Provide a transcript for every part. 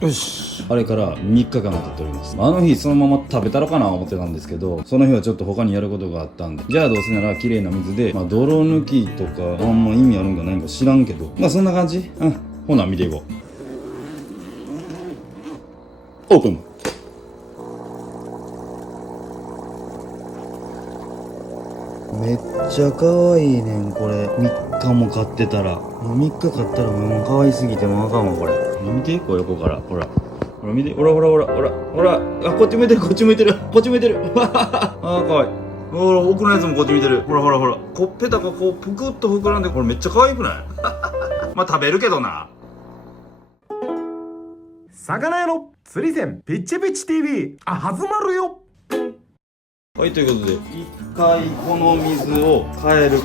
よし。あれから3日間が経っております。あの日そのまま食べたろかな思ってたんですけど、その日はちょっと他にやることがあったんで、じゃあどうせなら綺麗な水で、泥抜きとかあんま意味あるんかないんか知らんけど、そんな感じ。ほな見ていこう。オープン。めっちゃ可愛いねんこれ。3日も買ってたら、もう3日買ったらもう可愛すぎてもうあかんわこれ。見てこう横から、ほらほら見て、ほらほらほらほらほら、あ、こっち向いてるこっち向いてるこっち向いてるあーかわいい。ほら奥のやつもこっち見てる。ほらほらほら、ほっぺたがこうぷくっと膨らんで、これめっちゃ可愛くない食べるけどな。魚屋の釣り船ピッチピチ TV 始まるよ。はい、ということで一回この水を変える。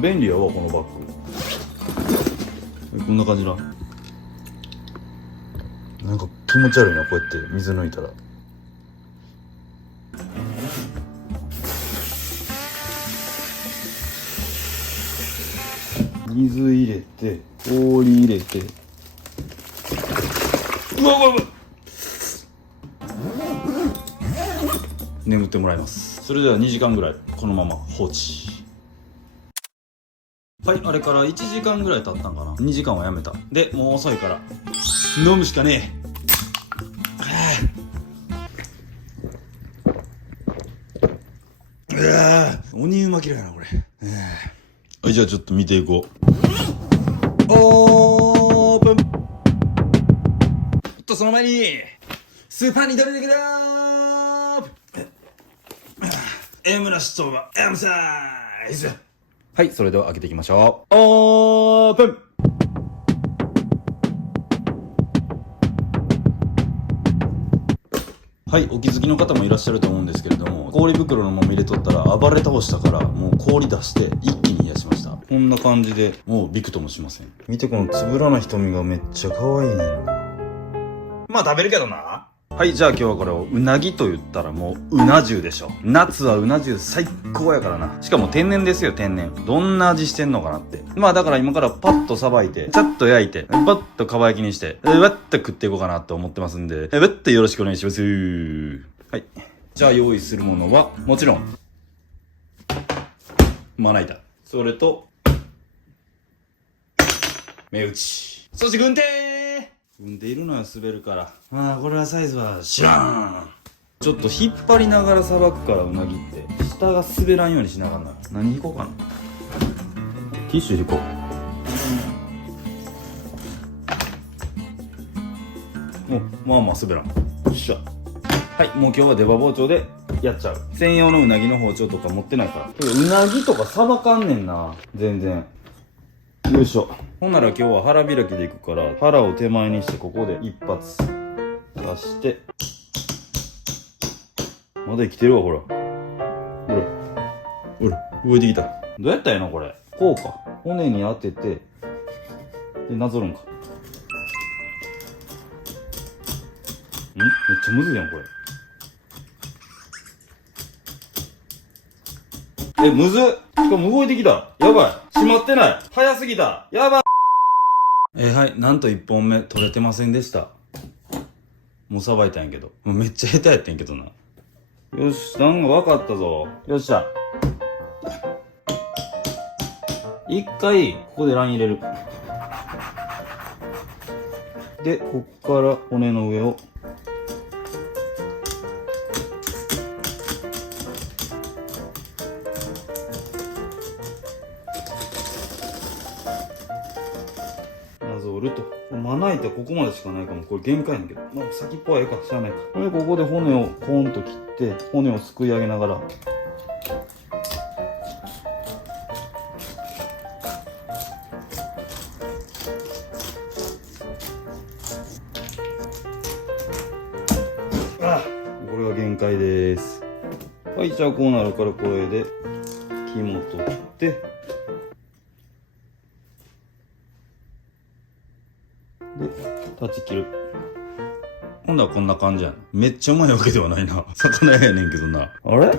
便利やわこのバッグ。こんな感じな。なんか気持ち悪いなこうやって水抜いたら。水入れて氷入れて、うわうわうわ、眠ってもらいます。それでは2時間ぐらいこのまま放置。はい、あれから1時間ぐらい経ったんかな。2時間はやめた。でもう遅いから飲むしかねえ。鬼うま嫌いなこれ。はい、じゃあちょっと見ていこう。オープン。その前にスーパーにどれだけだー M なしとは M サイズ。はい、それでは開けていきましょう。オープン。はい、お気づきの方もいらっしゃると思うんですけれども、氷袋のまま入れとったら暴れ倒したから、もう氷出して一気に癒しました。こんな感じでもうびくともしません。見てこのつぶらな瞳がめっちゃ可愛いねんな。食べるけどな。はい、じゃあ今日はこれをうなぎと言ったらもううな重でしょ。夏はうな重最高やからな。しかも天然ですよ、天然。どんな味してんのかなって。だから今からパッとさばいて、ちゃっと焼いて、パッとかば焼きにして、わっと食っていこうかなと思ってますんで、わっとよろしくお願いします。はい。じゃあ用意するものは、もちろん、まな板。それと、目打ち。そして軍手軍手いるのよ、滑るから。これはサイズは知らん。ちょっと引っ張りながらさばくからうなぎって、下が滑らんようにしながらな。何引こうかな。ティッシュ引こう。まあ滑らん。よっしゃ。はい、もう今日は出刃包丁でやっちゃう。専用のうなぎの包丁とか持ってないから。うなぎとかさばかんねんな、全然。よいしょ。ほんなら今日は腹開きでいくから、腹を手前にしてここで一発出して、まだ生きてるわ、ほら。ほら動いてきた。どうやったらいいのこれ。こうか。骨に当てて、でなぞるんか。めっちゃむずいやんこれ。むずっ。しかも動いてきた。やばい。閉まってない。早すぎた。やばい。はい、なんと1本目取れてませんでした。もうさばいたんやけど。もうめっちゃ下手やってんけどな。よし、なんか分かったぞ。よっしゃ。一回、ここでライン入れる。で、こっから骨の上を。なぞると。まな板ここまでしかないかも。これ限界なんだけど。先っぽはええか、しゃあないか。で、ここで骨をポンと切って、骨をすくい上げながら。これが限界です。はい、じゃあこうなるからこれで肝取って、で断ち切る。今度はこんな感じやな。めっちゃうまいわけではないな。魚屋やねんけどな。あれ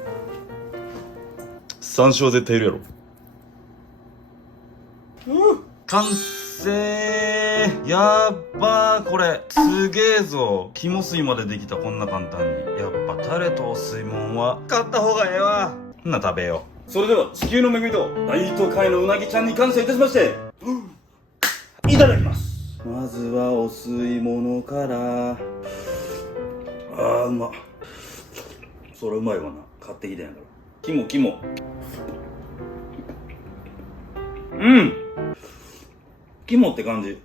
山椒絶対いるやろ。完成。やっばー、これすげえぞ。肝水までできた、こんな簡単に。やっぱタレとお吸い物は買った方がええわ。ほんな食べよう。それでは地球の恵みと大都会のうなぎちゃんに感謝いたしまして、いただきます。まずはお吸い物から。うまっ。それうまいわな、買ってきたんやから。肝肝って感じ。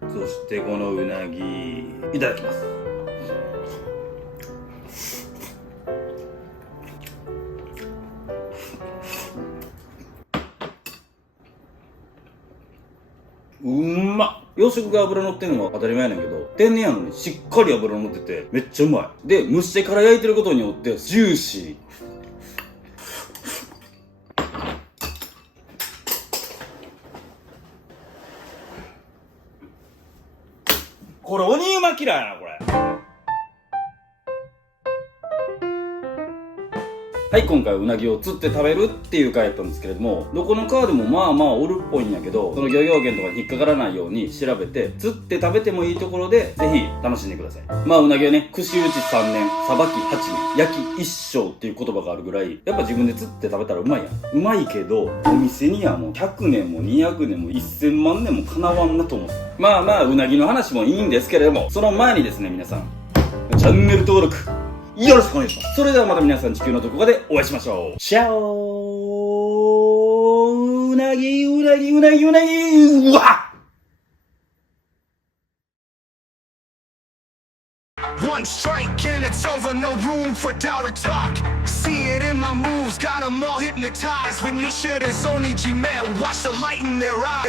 そしてこのうなぎいただきます。養殖が油乗ってんのは当たり前やねんけど、天然やのにしっかり油乗っててめっちゃうまい。で、蒸してから焼いてることによってジューシー。これ鬼うま嫌いやな、これ。はい、今回うなぎを釣って食べるっていう回やったんですけれども、どこの川でもまあまあおるっぽいんやけど、その漁業権とかに引っかからないように調べて、釣って食べてもいいところでぜひ楽しんでください。まあうなぎはね、串打ち3年、さばき8年、焼き一生っていう言葉があるぐらい、やっぱ自分で釣って食べたらうまいやん。うまいけど、お店にはもう100年も200年も1000万年もかなわんなと思う。まあまあうなぎの話もいいんですけれども、その前にですね、皆さんチャンネル登録よろしくお願いします。それではまた皆さん地球のどこかでお会いしましょう。シャオー、うなぎうわっ。One strike and it's over, no room for doubt or talk. See it in my moves, got them all hypnotized. When you should, it's only G-Man, watch the light in their eye.